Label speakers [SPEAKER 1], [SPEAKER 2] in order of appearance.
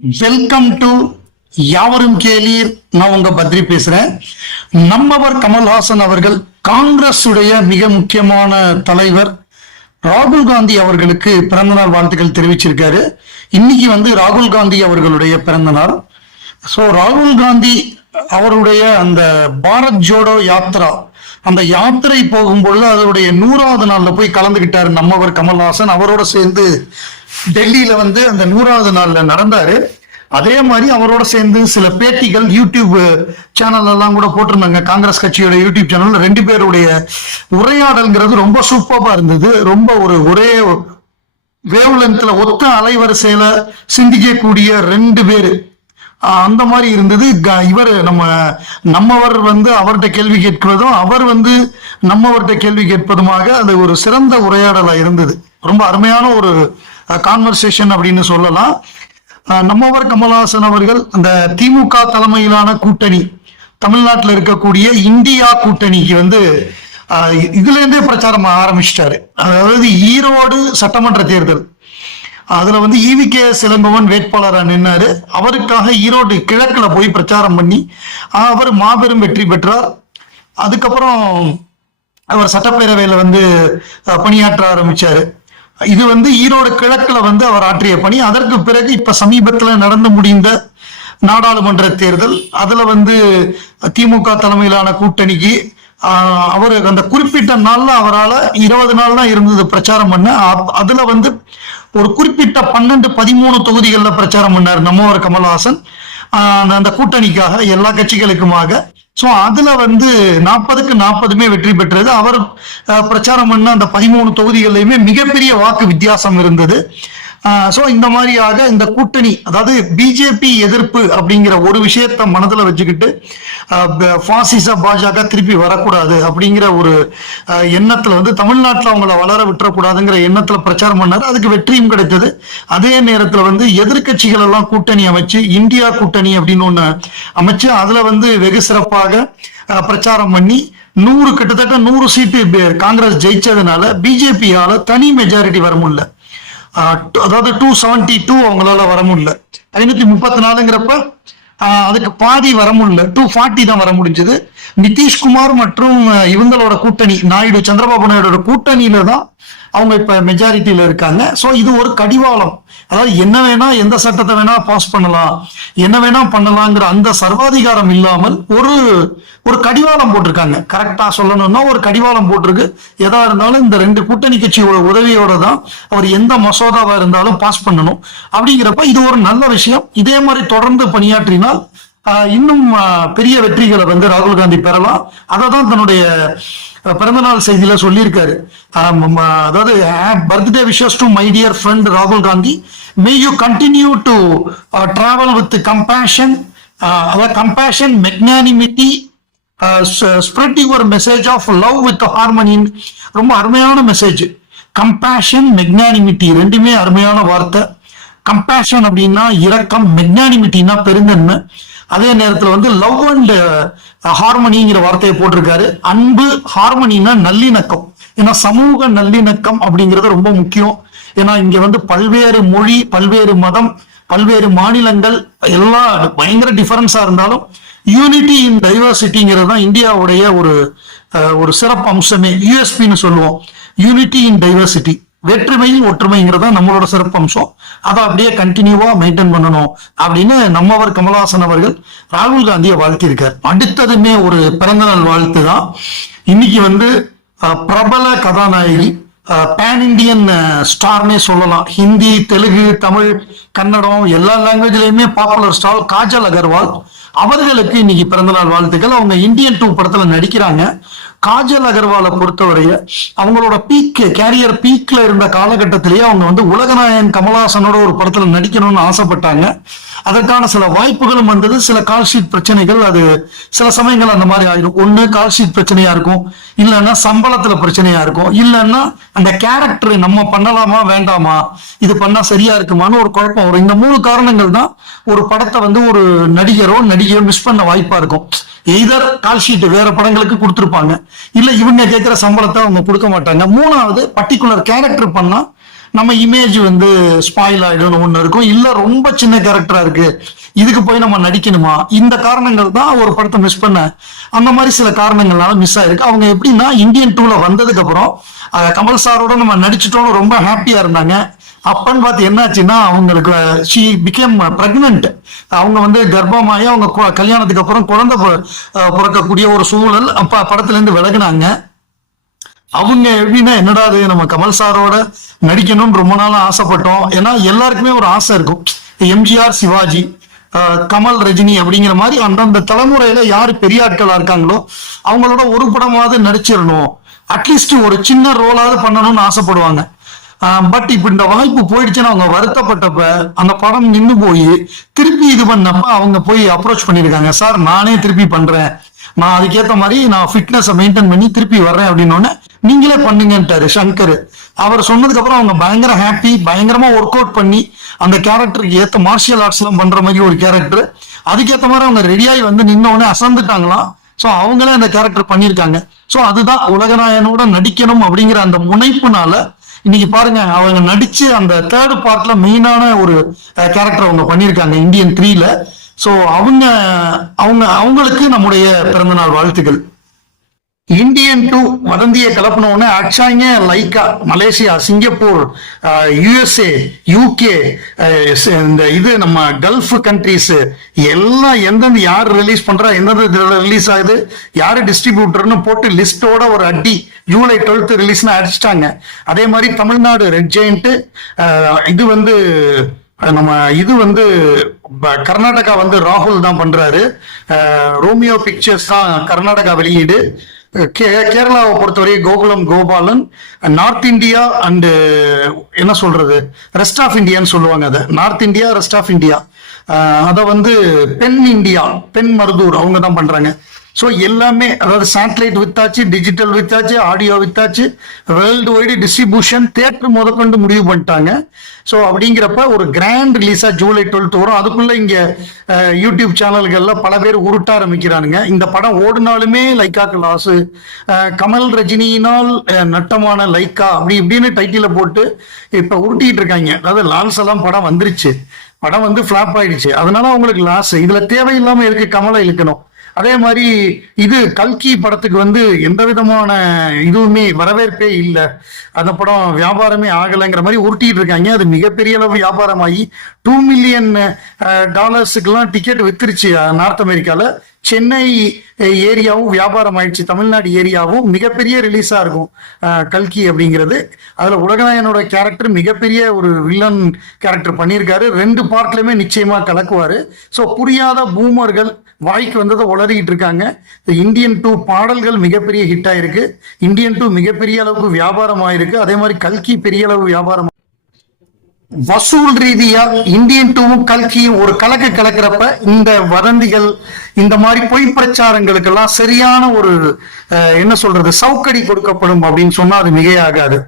[SPEAKER 1] Welcome to யாவரும் கேளீர். நான் உங்க பத்ரி பேசுறேன். நம்மவர் கமல்ஹாசன் அவர்கள் காங்கிரஸ் உடைய மிக முக்கியமான தலைவர். ராகுல் காந்தி அவர்களுக்கு பிறந்தநாள் வாழ்த்துக்கள் தெரிவிச்சிருக்காரு. இன்னைக்கு வந்து ராகுல் காந்தி அவர்களுடைய பிறந்தநாள். ஸோ ராகுல் காந்தி அவருடைய அந்த பாரத் ஜோடோ யாத்ரா அந்த யாத்திரை போகும்பொழுது அதனுடைய நூறாவது நாளில் போய் கலந்துகிட்டாரு நம்மவர் கமல்ஹாசன். அவரோட சேர்ந்து டெல்லியில வந்து அந்த நூறாவது நாள்ல நடந்தாரு. அதே மாதிரி அவரோட சேர்ந்து சில பேட்டிகள் யூடியூப் சேனல் எல்லாம் கூட போட்டிருந்தாங்க. காங்கிரஸ் கட்சியோட யூடியூப் சேனல் ரெண்டு பேருடைய உரையாடல்ங்கிறது ரொம்ப சூப்பரா இருந்தது. ரொம்ப ஒரு ஒரே வேவ்லென்த்ல ஒத்த அலைவரிசையில சிந்திக்கக்கூடிய ரெண்டு பேரு. அந்த மாதிரி இருந்தது. க- இவர் நம்ம நம்மவர் வந்து அவர்கிட்ட கேள்வி கேட்கிறதும் அவர் வந்து நம்மவர்கிட்ட கேள்வி கேட்பதுமாக அது ஒரு சிறந்த உரையாடலா இருந்தது. ரொம்ப அருமையான ஒரு கான்வர்சேஷன் அப்படின்னு சொல்லலாம். நம்மவர் கமல்ஹாசன் அவர்கள் அந்த திமுக தலைமையிலான கூட்டணி தமிழ்நாட்டில் இருக்கக்கூடிய இந்தியா கூட்டணிக்கு வந்து இதுல இருந்தே பிரச்சாரம் ஆரம்பிச்சிட்டாரு. அதாவது ஈரோடு சட்டமன்ற தேர்தல். அதுல வந்து இவி கே சிலம்பவன் வேட்பாளராக நின்னாரு. அவருக்காக ஈரோடு கிழக்குல போய் பிரச்சாரம் பண்ணி அவர் மாபெரும் வெற்றி பெற்றார். அதுக்கப்புறம் அவர் சட்டப்பேரவையில் வந்து பணியாற்ற ஆரம்பிச்சாரு. இது வந்து ஈரோடு கிழக்குல வந்து அவர் ஆற்றிய பணி. அதற்கு பிறகு இப்ப சமீபத்துல நடந்து முடிந்த நாடாளுமன்ற தேர்தல் அதுல வந்து திமுக தலைமையிலான கூட்டணிக்கு அவர் அந்த குறிப்பிட்ட நாள்ல அவரால் இருபது நாள் தான் இருந்தது பிரச்சாரம் பண்ண. அதுல வந்து ஒரு குறிப்பிட்ட பன்னெண்டு பதிமூணு தொகுதிகளில் பிரச்சாரம் பண்ணார் நம்மவர் கமல்ஹாசன். அந்த- அந்த கூட்டணிக்காக எல்லா கட்சிகளுக்குமாக ஸோ அதுல வந்து நாற்பதுக்கு நாற்பதுமே வெற்றி பெற்றது. அவர் பிரச்சாரம் பண்ண அந்த பதிமூணு தொகுதிகள்லையுமே மிகப்பெரிய வாக்கு வித்தியாசம் இருந்தது. ஸோ இந்த மாதிரியாக இந்த கூட்டணி அதாவது பிஜேபி எதிர்ப்பு அப்படிங்கிற ஒரு விஷயத்த மனதில் வச்சுக்கிட்டு பாசிச பாஜக திருப்பி வரக்கூடாது அப்படிங்கிற ஒரு எண்ணத்தில் எண்ணத்துல வந்து தமிழ்நாட்டில் அவங்கள வளர விட்டுறக்கூடாதுங்கிற எண்ணத்துல பிரச்சாரம் பண்ணார். அதுக்கு வெற்றியும் கிடைத்தது. அதே நேரத்துல வந்து எதிர்கட்சிகள் எல்லாம் கூட்டணி அமைச்சு இந்தியா கூட்டணி அப்படின்னு ஒண்ணு அமைச்சு அதுல வந்து வெகு சிறப்பாக பிரச்சாரம் பண்ணி நூறு கிட்டத்தட்ட நூறு சீட்டு காங்கிரஸ் ஜெயிச்சதுனால பிஜேபியால தனி மெஜாரிட்டி வர முடியல. அதாவது டூ செவன்டி டூ அவங்களால வர முடியல. ஐநூத்தி முப்பத்தி நாலுங்கிறப்ப ஆஹ் அதுக்கு பாதி வர முடியல. டூ ஃபார்ட்டி தான் வர முடிஞ்சது. நிதிஷ்குமார் மற்றும் இவங்களோட கூட்டணி நாயுடு சந்திரபாபு நாயுடோட கூட்டணியில தான் அவங்க இப்போ மெஜாரிட்டியில் இருக்காங்க. ஸோ இது ஒரு கடிவாளம். அதாவது என்ன வேணா எந்த சட்டத்தை வேணா பாஸ் பண்ணலாம். என்ன வேணா பண்ணலாங்கிற அந்த சர்வாதிகாரம் இல்லாமல் ஒரு ஒரு கடிவாளம் போட்டிருக்காங்க. கரெக்டாக சொல்லணும்னா ஒரு கடிவாளம் போட்டிருக்கு. எதா இருந்தாலும் இந்த ரெண்டு கூட்டணி கட்சியோட உதவியோட தான் அவர் எந்த மசோதாவாக இருந்தாலும் பாஸ் பண்ணணும். அப்படிங்கிறப்ப இது ஒரு நல்ல விஷயம். இதே மாதிரி தொடர்ந்து பணியாற்றினால் இன்னும் பெரிய வெற்றிகளை வந்து ராகுல் காந்தி பெறலாம். அதை தான் தன்னுடைய பிறந்தநாள் செய்தியில சொல்லியிருக்காரு. ஆஹ், அதாவது birthday wishes to my dear friend ராகுல் Gandhi. May you continue to travel with compassion அதாவது compassion magnanimity spread your message of love with ஹார்மனின் ரொம்ப அருமையான மெசேஜ் கம்பேஷன் மெக்னானிமிட்டி ரெண்டுமே அருமையான வார்த்தை. கம்பேஷன் அப்படின்னா இரக்கம் மெக்னானிமிட்டின்னா பெருந்தன்மை. அதே நேரத்துல வந்து லவ் அண்ட் ஹார்மனிங்கிற வார்த்தையை போட்டிருக்காரு. அன்பு ஹார்மனினா நல்லிணக்கம். ஏன்னா சமூக நல்லிணக்கம் அப்படிங்கிறது ரொம்ப முக்கியம். ஏன்னா இங்க வந்து பல்வேறு மொழி பல்வேறு மதம் பல்வேறு மாநிலங்கள் எல்லாம் பயங்கர டிஃபரன்ஸா இருந்தாலும் யூனிட்டி இன் டைவர்சிட்டிங்கிறது தான் இந்தியாவுடைய ஒரு uh, ஒரு சிறப்பு அம்சமே யூஎஸ்பின்னு சொல்லுவோம். யூனிட்டி இன் டைவர்சிட்டி வேற்றுமையில் ஒற்றுமைங்கிறது தான் நம்மளோட சிறப்பம்சம். அதை அப்படியே கண்டினியூவா மெயின்டைன் பண்ணணும் அப்படின்னு நம்மவர் கமலஹாசன் அவர்கள் ராகுல் காந்தியை வாழ்த்தியிருக்கார். அடுத்ததுமே ஒரு பிறந்தநாள் வாழ்த்து தான் இன்னைக்கு வந்து பிரபல கதாநாயகி பேன் இண்டியன் ஸ்டார்னே சொல்லலாம். ஹிந்தி தெலுங்கு தமிழ் கன்னடம் எல்லா லாங்குவேஜ்லயுமே பாப்புலர் ஸ்டார் காஜல் அகர்வால். அவர்களுக்கு இன்னைக்கு பிறந்தநாள் வாழ்த்துக்கள். அவங்க இந்தியன் டூ படத்துல நடிக்கிறாங்க. காஜல் அகர்வாலை பொறுத்தவரைய அவங்களோட பீக் கேரியர் பீக்ல இருந்த காலகட்டத்திலேயே அவங்க வந்து உலகநாயகன் கமலஹாசனோட ஒரு படத்துல நடிக்கணும்னு ஆசைப்பட்டாங்க. அதற்கான சில வாய்ப்புகளும் வந்தது. சில கால் ஷீட் பிரச்சனைகள் அது சில சமயங்கள் அந்த மாதிரி ஆயிடும் ஒண்ணு கால் ஷீட் பிரச்சனையா இருக்கும். இல்லைன்னா சம்பளத்துல பிரச்சனையா இருக்கும். இல்லைன்னா அந்த கேரக்டர் நம்ம பண்ணலாமா வேண்டாமா? இது பண்ணா சரியா இருக்குமான்னு ஒரு குழப்பம் வரும். இந்த மூணு காரணங்கள் தான் ஒரு படத்தை வந்து ஒரு நடிகரோ நடிகையோ மிஸ் பண்ண வாய்ப்பா இருக்கும். எய்தர் கால் ஷீட் வேற படங்களுக்கு கொடுத்துருப்பாங்க. இல்ல இவங்க கேட்கிற சம்பளத்தை அவங்க கொடுக்க மாட்டாங்க. மூணாவது பர்டிகுலர் கேரக்டர் பண்ணா நம்ம இமேஜ் வந்து ஸ்பாயில் ஆயிடும்னு ஒண்ணு இருக்கும். இல்ல ரொம்ப சின்ன கேரக்டரா இருக்கு. இதுக்கு போய் நம்ம நடிக்கணுமா? இந்த காரணங்கள் தான் ஒரு படத்தை மிஸ் பண்ண. அந்த மாதிரி சில காரணங்கள்னால மிஸ் ஆயிருக்கு. அவங்க எப்படின்னா இந்தியன் டூல வந்ததுக்கு அப்புறம் கமல் சாரோட நம்ம நடிச்சிட்டோம்னு ரொம்ப ஹாப்பியா இருந்தாங்க. அப்பன்னு பார்த்து என்னாச்சுன்னா அவங்களுக்கு ஷி பிகேம் பிரெக்னன்ட் அவங்க வந்து கர்ப்பமாயி அவங்க கு- கல்யாணத்துக்கு அப்புறம் குழந்தை பிற- பிறக்கக்கூடிய ஒரு சூழல் அப்ப படத்துல இருந்து அவங்க எப்படின்னா என்னடா அது நம்ம கமல் சாரோட நடிக்கணும்னு ரொம்ப நாளா ஆசைப்பட்டோம். ஏன்னா எல்லாருக்குமே ஒரு ஆசை இருக்கும். எம்ஜிஆர் சிவாஜி கமல் ரஜினி அப்படிங்கிற மாதிரி அந்தந்த தலைமுறையில யாரு பெரிய ஆட்களா இருக்காங்களோ அவங்களோட ஒரு படமாவது நடிச்சிடணும். அட்லீஸ்ட் ஒரு சின்ன ரோலாவது பண்ணணும்னு ஆசைப்படுவாங்க. பட் இப்ப இந்த வாய்ப்பு போயிடுச்சுன்னு அவங்க வருத்தப்பட்டப்ப அந்த படம் நின்று போய் திருப்பி இது பண்ணப்ப அவங்க போய் அப்ரோச் பண்ணிருக்காங்க சார் நானே திருப்பி பண்றேன். நான் அதுக்கேற்ற மாதிரி நான் ஃபிட்னஸை மெயின்டைன் பண்ணி திருப்பி வர்றேன் அப்படின்னோடனே நீங்களே பண்ணுங்கன்ட்டாரு சங்கர். அவர் சொன்னதுக்கு அப்புறம் அவங்க பயங்கர ஹாப்பி பயங்கரமா ஒர்க் அவுட் பண்ணி அந்த கேரக்டருக்கு ஏத்த மார்ஷியல் ஆர்ட்ஸ் எல்லாம் பண்ற மாதிரி ஒரு கேரக்டர் அதுக்கேத்த மாதிரி அவங்க ரெடியாகி வந்து நின்ன அசந்துட்டாங்களாம். சோ அவங்களே அந்த கேரக்டர் பண்ணியிருக்காங்க. சோ அதுதான் உலகநாயனோட நடிக்கணும் அப்படிங்கிற அந்த முனைப்புனால இன்னைக்கு பாருங்க அவங்க நடிச்சு அந்த தேர்ட் பார்ட்ல மெயினான ஒரு கேரக்டர் அவங்க பண்ணியிருக்காங்க இந்தியன் த்ரீல சோ அவங்க அவங்க அவங்களுக்கு நம்முடைய பிறந்தநாள் வாழ்த்துக்கள். இந்தியன் டூ வதந்தியை கலப்பினோடனே உடனே அடிச்சாங்க Lyca Malaysia Singapore USA UK இந்த இது நம்ம கல்ஃப் கண்ட்ரிஸ் எல்லாம் எந்தெந்த யார் ரிலீஸ் பண்றா எந்தெந்த ரிலீஸ் ஆகுது யாரு டிஸ்ட்ரிபியூட்டர்னு போட்டு லிஸ்டோட ஒரு அடி ஜூலை டுவெல்த் ரிலீஸ்னு அடிச்சிட்டாங்க. அதே மாதிரி தமிழ்நாடு ரெட் ஜெயிண்ட் இது வந்து நம்ம இது வந்து கர்நாடகா வந்து ராகுல் தான் பண்றாரு. ரோமியோ பிக்சர்ஸ் தான் கர்நாடகா வெளியீடு. கே- கேரளாவை பொறுத்தவரை Gokulam Gopalan north India and என்ன சொல்றது? ரெஸ்ட் ஆஃப் இந்தியான்னு சொல்லுவாங்க அதை. North India rest of India அதை வந்து பென் இந்தியா பெண் மருதூர் அவங்க தான் பண்றாங்க. ஸோ எல்லாமே அதாவது சேட்டலைட் வித்தாச்சு டிஜிட்டல் வித்தாச்சு ஆடியோ வித்தாச்சு வேர்ல்டு வைடு டிஸ்ட்ரிபியூஷன் தேட்டர் முதற்கொண்டு முடிவு பண்ணிட்டாங்க. ஸோ அப்படிங்கிறப்ப ஒரு கிராண்ட் ரிலீஸாக ஜூலை டுவெல்த் வரும். அதுக்குள்ளே இங்கே யூடியூப் சேனல்கள்ல பல பேர் உருட்ட ஆரம்பிக்கிறானுங்க. இந்த படம் ஓடினாலுமே லைக்காக்கு லாஸ் கமல் ரஜினியினால் நட்டமான லைக்கா அப்படி இப்படின்னு டைட்டில போட்டு இப்போ உருட்டிட்டு இருக்காங்க. அதாவது லால்ஸ் எல்லாம் படம் வந்துருச்சு. படம் வந்து ஃப்ளாப் ஆயிடுச்சு. அதனால அவங்களுக்கு லாஸ் இதுல தேவையில்லாம இருக்கு கமலை இழுக்கணும்? அதே மாதிரி இது கல்கி படத்துக்கு வந்து எந்த விதமான இதுவுமே வரவேற்பே இல்லை. அந்த படம் வியாபாரமே ஆகலைங்கிற மாதிரி உருட்டிட்டு இருக்காங்க. அது மிகப்பெரிய அளவு வியாபாரமாகி டூ மில்லியன் டாலர்ஸுக்கெல்லாம் டிக்கெட் வித்துருச்சு uh, நார்த் அமெரிக்காவில் சென்னை uh, ஏரியாவும் வியாபாரம் ஆயிடுச்சு தமிழ்நாடு ஏரியாவும் மிகப்பெரிய ரிலீஸாக இருக்கும் uh, கல்கி அப்படிங்கிறது. அதில் உலகநாயனோட கேரக்டர் மிகப்பெரிய ஒரு வில்லன் கேரக்டர் பண்ணியிருக்காரு. ரெண்டு பார்ட்லையுமே நிச்சயமாக கலக்குவார். ஸோ புரியாத பூமர்கள் வாய்க்கு வந்ததை உளறிக்கிட்டு இருக்காங்க. இந்தியன் டூ பாடல்கள் மிகப்பெரிய ஹிட் ஆயிருக்கு. இந்தியன் டூ மிகப்பெரிய அளவுக்கு வியாபாரம் ஆயிருக்கு அதே மாதிரி கல்கி பெரிய அளவு வியாபாரம் வசூல் ரீதியா இந்தியன் டூவும் கல்கியும் ஒரு கலக்க கலக்கிறப்ப இந்த வதந்திகள் இந்த மாதிரி பொய் பிரச்சாரங்களுக்கெல்லாம் சரியான ஒரு அஹ், என்ன சொல்றது சவுக்கடி கொடுக்கப்படும் அப்படின்னு சொன்னா அது மிகையாகாது.